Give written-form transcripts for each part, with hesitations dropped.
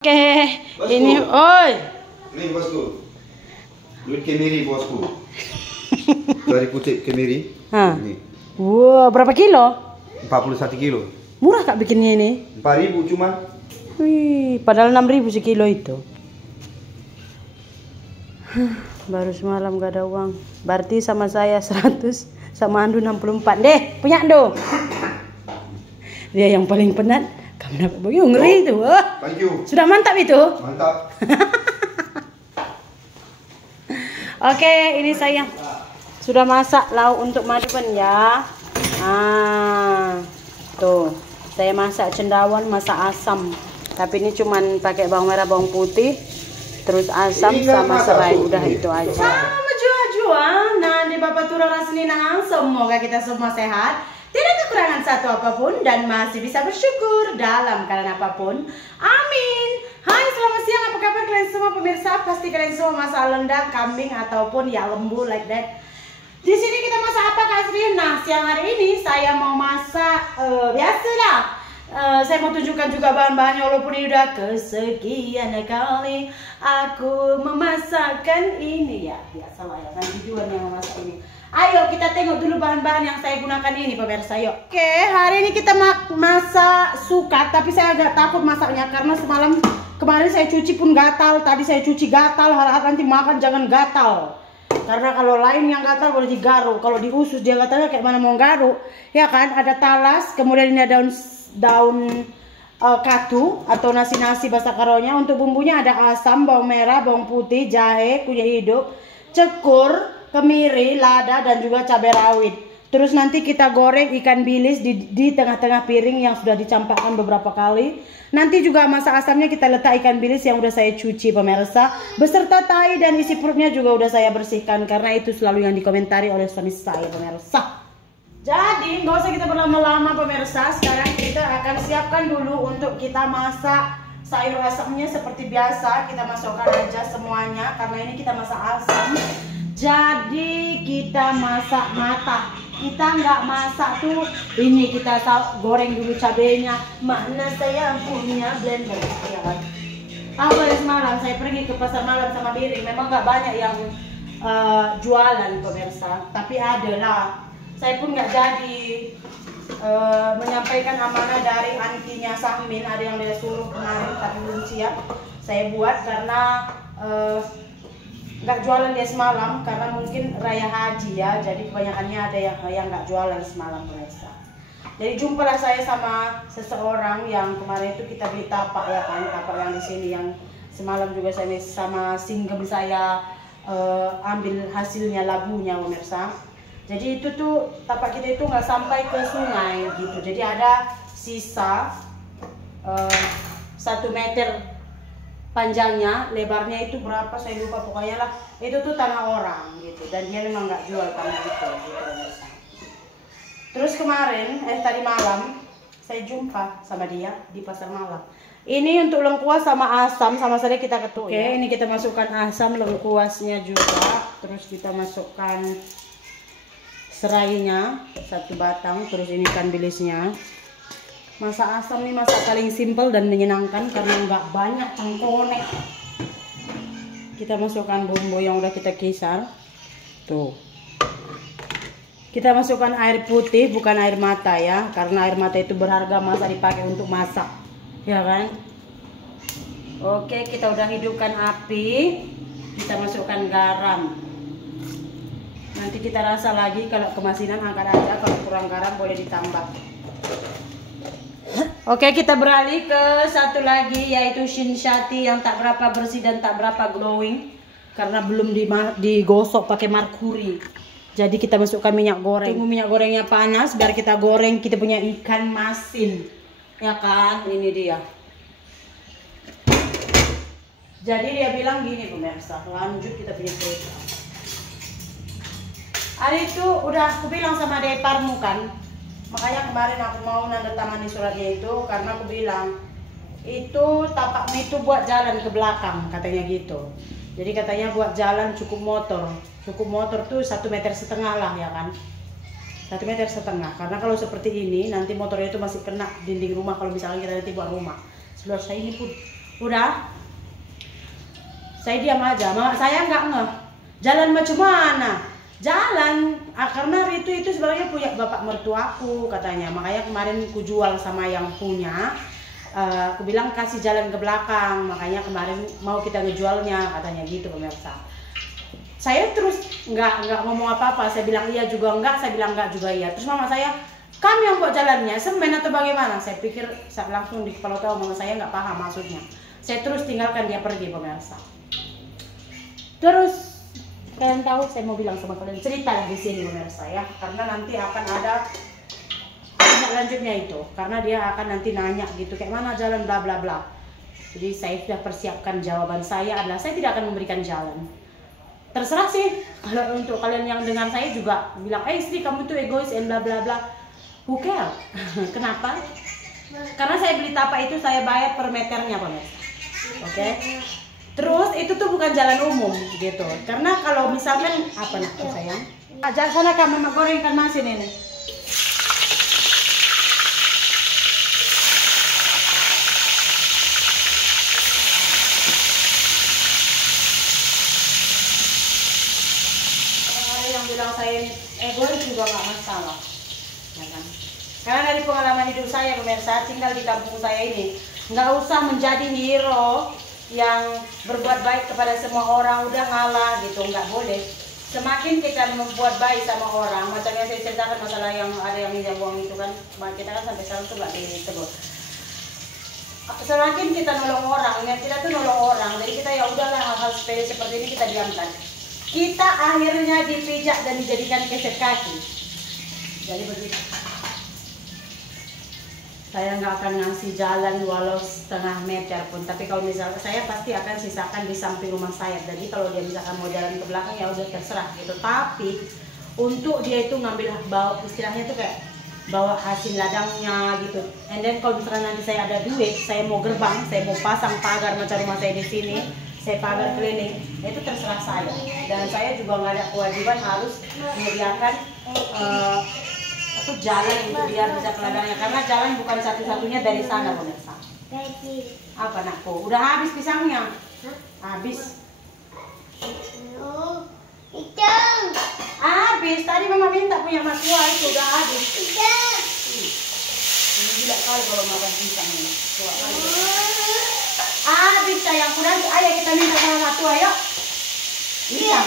Oke, Bosku. ini, oi. Ini bosku. Duit kemiri bosku. Dari putih kemiri. Hah. Ini. Wow, berapa kilo? 41 kilo. Murah kak bikinnya ini. 4.000 cuma. Wih, padahal 6.000 sekilo itu. Baru semalam gak ada uang. Berarti sama saya 100, sama Andu 64. Deh, punya Andu. Dia yang paling penat. Kamu dapat bagi ngeri itu. Oh, Thank you. sudah mantap itu. Mantap. Oke, ini saya sudah masak lauk untuk maduan ya. Tuh, saya masak cendawan, masak asam. Tapi ini cuman pakai bawang merah, bawang putih, terus asam Ini nggak sama masak serai. tuh, Udah ini. itu aja. Sama jua-jua. Nah, di Bapak Tura Rasnina, semoga kita semua sehat, tidak kekurangan satu apapun, dan masih bisa bersyukur dalam keadaan apapun. Amin. Hai, selamat siang. Apa kabar kalian semua pemirsa? Pasti kalian semua masak lendak, kambing ataupun ya lembu like that. Di sini kita masak apa Kak Sri? Nah, siang hari ini saya mau masak biasalah. Saya mau tunjukkan juga bahan-bahannya, walaupun ini udah kesekian kali aku memasakkan ini ya. Biasalah ya kan, tujuan yang memasak ini. Ayo kita tengok dulu bahan-bahan yang saya gunakan ini pemirsa, yuk. Oke, hari ini kita masak sukat, tapi saya agak takut masaknya karena kemarin saya cuci pun gatal, tadi saya cuci gatal, harap nanti makan jangan gatal. Karena kalau lain yang gatal boleh digaruk, kalau di usus dia gatalnya kayak mana mau garuk, ya kan? Ada talas, kemudian ini ada daun katu atau nasi-nasi bahasa karonya. Untuk bumbunya ada asam, bawang merah, bawang putih, jahe, kunyit hidup, cekur, kemiri, lada, dan juga cabai rawit. Terus nanti kita goreng ikan bilis di tengah-tengah piring yang sudah dicampakkan beberapa kali. Nanti juga masak asamnya kita letak ikan bilis yang udah saya cuci pemirsa, beserta tai dan isi perutnya juga udah saya bersihkan, karena itu selalu yang dikomentari oleh suami saya pemirsa. Jadi nggak usah kita berlama-lama pemirsa, sekarang kita akan siapkan dulu untuk kita masak sayur asamnya. Seperti biasa kita masukkan aja semuanya, karena ini kita masak asam. Jadi kita masak matah. Kita nggak masak tuh ini, kita goreng dulu cabenya. Mana saya punya blender ya kan. Awal semalam saya pergi ke pasar malam sama Biring. Memang nggak banyak yang jualan pemirsa, tapi ada lah. Saya pun nggak jadi menyampaikan amanah dari antinya Sahmin. Ada yang dia suruh kemarin tapi belum siap. Saya buat karena nggak jualan dia semalam karena mungkin raya haji ya, jadi kebanyakannya ada yang nggak jualan semalam pemirsa. Jadi jumpalah saya sama seseorang yang kemarin itu kita beli tapak ya kan, tapak yang di sini yang semalam juga saya sama singgem saya ambil hasilnya labunya pemirsa. Jadi itu tuh tapak kita itu nggak sampai ke sungai gitu, jadi ada sisa 1 meter panjangnya, lebarnya itu berapa saya lupa, pokoknya lah itu tuh tanah orang gitu, dan dia memang nggak jual tanah itu gitu. Terus kemarin tadi malam saya jumpa sama dia di pasar malam. Ini untuk lengkuas sama asam sama saja kita ketuk. Oke, ini kita masukkan asam, lengkuasnya juga, terus kita masukkan serainya 1 batang, terus ini ikan bilisnya. Masak asam nih masak paling simpel dan menyenangkan karena nggak banyak tengkonek. Kita masukkan bumbu yang udah kita kisar. Tuh. Kita masukkan air putih, bukan air mata ya, karena air mata itu berharga, masa dipakai untuk masak, ya kan? Oke, kita udah hidupkan api. Kita masukkan garam. Nanti kita rasa lagi, kalau kemasinan angkat aja, kalau kurang garam boleh ditambah. Oke, kita beralih ke satu lagi, yaitu shinshati yang tak berapa bersih dan tak berapa glowing karena belum digosok pakai merkuri. Jadi kita masukkan minyak goreng. Tunggu minyak gorengnya panas biar kita goreng kita punya ikan masin, ya kan? Ini dia. Jadi dia bilang gini pemirsa, lanjut kita punya cerita. Hari itu udah aku bilang sama Deparmu kan. Makanya kemarin aku mau nandatangani suratnya itu karena aku bilang itu tapakmu itu buat jalan ke belakang katanya gitu. Jadi katanya buat jalan cukup motor tuh 1,5 meter lah ya kan, 1,5 meter. Karena kalau seperti ini nanti motornya itu masih kena dinding rumah kalau misalnya kita nanti buat rumah. Sebelah saya ini pun Udah, saya diam aja. Mama saya nggak ngeh. Jalan macam mana? Jalan, karena itu sebenarnya punya bapak mertuaku katanya. Makanya kemarin ku jual sama yang punya. Aku bilang kasih jalan ke belakang, makanya kemarin mau kita ngejualnya katanya gitu pemirsa. Saya terus nggak ngomong apa-apa, saya bilang iya juga enggak, saya bilang enggak juga iya. Terus mama saya, kami yang buat jalannya, semen atau bagaimana? Saya pikir langsung di kepala tahu, mama saya nggak paham maksudnya. Saya terus tinggalkan dia pergi pemirsa. Terus kalian tahu saya mau bilang sama kalian, cerita di sini pemirsa ya, karena nanti akan ada lanjutnya itu, karena dia akan nanti nanya gitu kayak mana jalan bla bla bla. Jadi saya sudah persiapkan jawaban saya adalah saya tidak akan memberikan jalan. Terserah sih kalau untuk kalian yang dengar saya juga bilang istri kamu tuh egois and bla bla bla. Who care? Kenapa? Karena saya beli tapak itu saya bayar per meternya pemirsa. Oke? Terus itu tuh bukan jalan umum gitu. Karena kalau misalkan apa nak sayang? Ajak sana kan mama goreng ikan masin ini. Bilang saya egois juga nggak masalah, ya kan? Karena dari pengalaman hidup saya pemirsa, tinggal di kampung saya ini, nggak usah menjadi hero yang berbuat baik kepada semua orang, udah ngalah gitu, nggak boleh. Semakin kita membuat baik sama orang, macam yang saya ceritakan masalah yang ada yang minjam uang itu kan, kita kan sampai sekarang tuh nggak ditegur. Semakin kita nolong orang, ingat kita tuh nolong orang, jadi kita ya udahlah hal-hal sepele seperti ini kita diamkan. Kita akhirnya dipijak dan dijadikan keset kaki. Jadi begitu. Saya nggak akan ngasih jalan walau setengah meter pun. Tapi kalau misalnya saya pasti akan sisakan di samping rumah saya. Jadi kalau dia misalkan mau jalan ke belakang ya udah terserah gitu. Tapi untuk dia itu ngambil bawa istilahnya itu kayak bawa hasil ladangnya gitu. And then kalau misalkan nanti saya ada duit, saya mau gerbang, saya mau pasang pagar macam rumah saya di sini. Saya pagar keliling, itu terserah saya. Dan saya juga nggak ada kewajiban harus menyediakan jalan untuk biar bisa ke ladangnya. Karena jalan bukan satu-satunya dari sana pemirsa. Apa nakku? Udah habis pisangnya? Habis. Habis. Tadi mama minta punya mas tua itu udah habis. Ini gila kali kalau makan pisang ini. Tua kali. Habis sayangku, nanti ayah kita minta sama tua yuk. Pisang.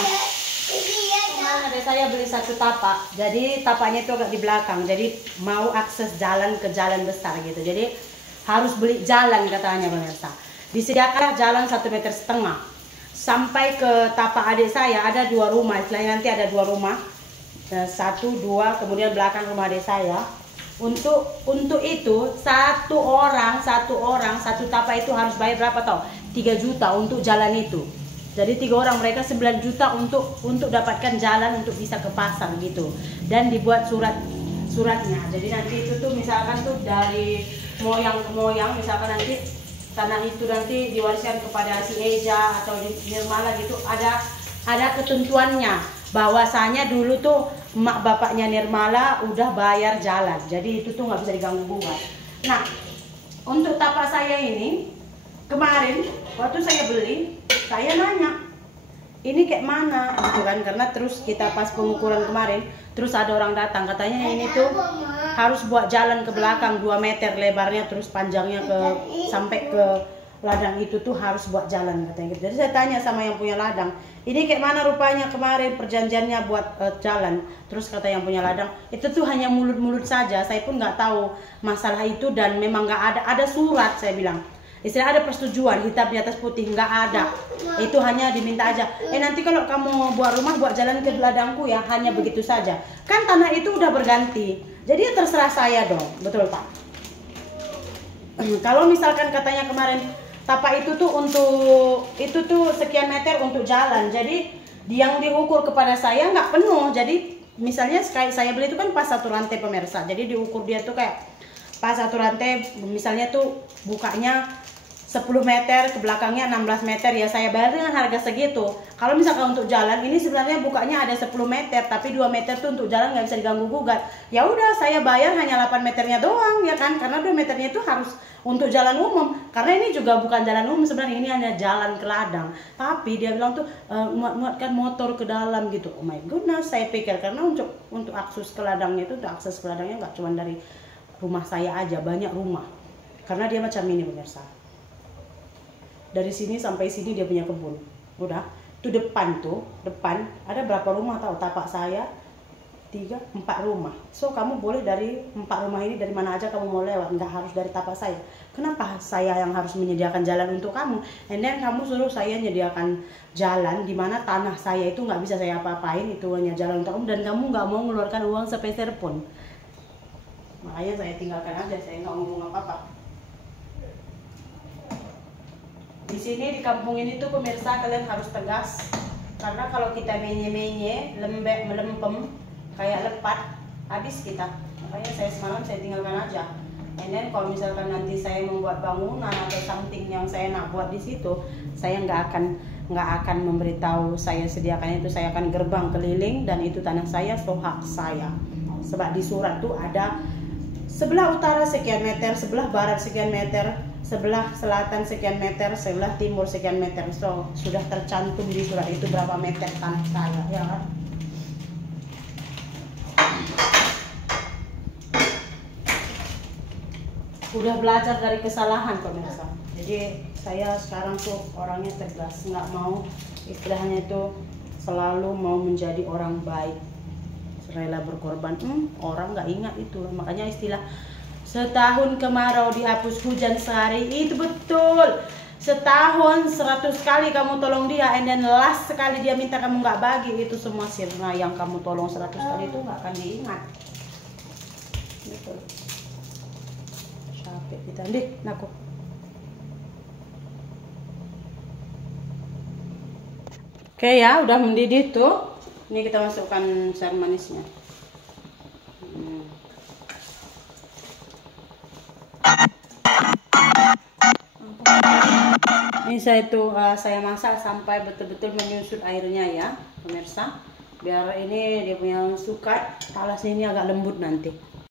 Kemarin ada saya beli satu tapak, jadi tapaknya itu agak di belakang, jadi mau akses jalan ke jalan besar gitu. Jadi harus beli jalan katanya pemirsa. Disediakan jalan 1,5 meter. Sampai ke tapak adik saya ada 2 rumah, istilahnya nanti ada 2 rumah. 1, 2, kemudian belakang rumah adik saya. Untuk itu satu orang satu tapak itu harus bayar berapa tau? 3 juta untuk jalan itu. Jadi 3 orang mereka 9 juta untuk dapatkan jalan untuk bisa ke pasar gitu. Dan dibuat suratnya. Jadi nanti itu tuh misalkan tuh dari moyang ke moyang, misalkan nanti tanah itu nanti diwariskan kepada si Eja atau di Nirmala gitu, ada ketentuannya. Bahwasanya dulu tuh emak bapaknya Nirmala udah bayar jalan, jadi itu tuh nggak bisa diganggu gugat. Nah, untuk tapak saya ini kemarin waktu saya beli, saya nanya ini kayak mana gitu kan, karena terus kita pas pengukuran kemarin, terus ada orang datang katanya ini tuh harus buat jalan ke belakang 2 meter lebarnya, terus panjangnya sampai ke ladang itu tuh harus buat jalan katanya gitu. Jadi saya tanya sama yang punya ladang, ini kayak mana rupanya kemarin perjanjiannya buat jalan. Terus kata yang punya ladang, itu tuh hanya mulut-mulut saja, saya pun nggak tahu masalah itu dan memang nggak ada surat. Saya bilang istilah ada persetujuan hitam di atas putih, nggak ada. Itu hanya diminta aja, nanti kalau kamu buat rumah buat jalan ke ladangku ya, hanya begitu saja. Kan tanah itu udah berganti, jadi terserah saya dong, betul Pak? Kalau misalkan katanya kemarin tapak itu tuh sekian meter untuk jalan, jadi yang diukur kepada saya nggak penuh. Jadi misalnya saya beli itu kan pas 1 rantai pemirsa, jadi diukur dia tuh kayak pas 1 rantai, misalnya tuh bukanya 10 meter, ke belakangnya 16 meter, ya saya bayar dengan harga segitu. Kalau misalkan untuk jalan, ini sebenarnya bukanya ada 10 meter, tapi 2 meter tuh untuk jalan nggak bisa diganggu gugat. Ya udah, saya bayar hanya 8 meternya doang, ya kan? Karena 2 meternya itu harus untuk jalan umum. Karena ini juga bukan jalan umum sebenarnya, ini hanya jalan ke ladang. Tapi dia bilang tuh muatkan motor ke dalam gitu. Oh my goodness, saya pikir karena untuk akses ke ladangnya itu, untuk akses ke ladangnya nggak cuma dari rumah saya aja, banyak rumah. Karena dia macam ini pemirsa. Dari sini sampai sini dia punya kebun. Udah, tuh depan ada berapa rumah tahu? Tapak saya 3-4 rumah. So kamu boleh dari 4 rumah ini, dari mana aja kamu mau lewat, nggak harus dari tapak saya. Kenapa saya yang harus menyediakan jalan untuk kamu? And then kamu suruh saya menyediakan jalan di mana tanah saya itu nggak bisa saya apa-apain, itu hanya jalan untuk kamu, dan kamu nggak mau mengeluarkan uang sepeser pun. Makanya saya tinggalkan aja, saya nggak ngomong apa-apa. Di sini di kampung ini tuh pemirsa, kalian harus tegas, karena kalau kita menye-menye, lembek, melempem kayak lepat, habis kita. Makanya saya semalam saya tinggalkan aja. And then kalau misalkan nanti saya membuat bangunan atau something yang saya nak buat di situ, saya nggak akan memberitahu saya sediakan itu. Saya akan gerbang keliling, dan itu tanah saya, so hak saya. Sebab di surat tuh ada sebelah utara sekian meter, sebelah barat sekian meter, sebelah selatan sekian meter, sebelah timur sekian meter. So sudah tercantum di surat itu berapa meter tanah saya, ya kan? Udah belajar dari kesalahan pemirsa. Jadi saya sekarang tuh orangnya tegas, nggak mau istilahnya itu selalu mau menjadi orang baik, rela berkorban. Orang nggak ingat itu. Makanya istilah setahun kemarau dihapus hujan sehari, itu betul. Setahun 100 kali kamu tolong dia, and then last sekali dia minta kamu nggak bagi, itu semua sirna yang kamu tolong 100 kali itu nggak akan diingat. Betul. Capek kita deh, naku. Oke ya, udah mendidih tuh. Ini kita masukkan sayur manisnya. Ini saya masak sampai betul-betul menyusut airnya ya, pemirsa. Biar ini dia punya sukat, talasnya ini agak lembut nanti.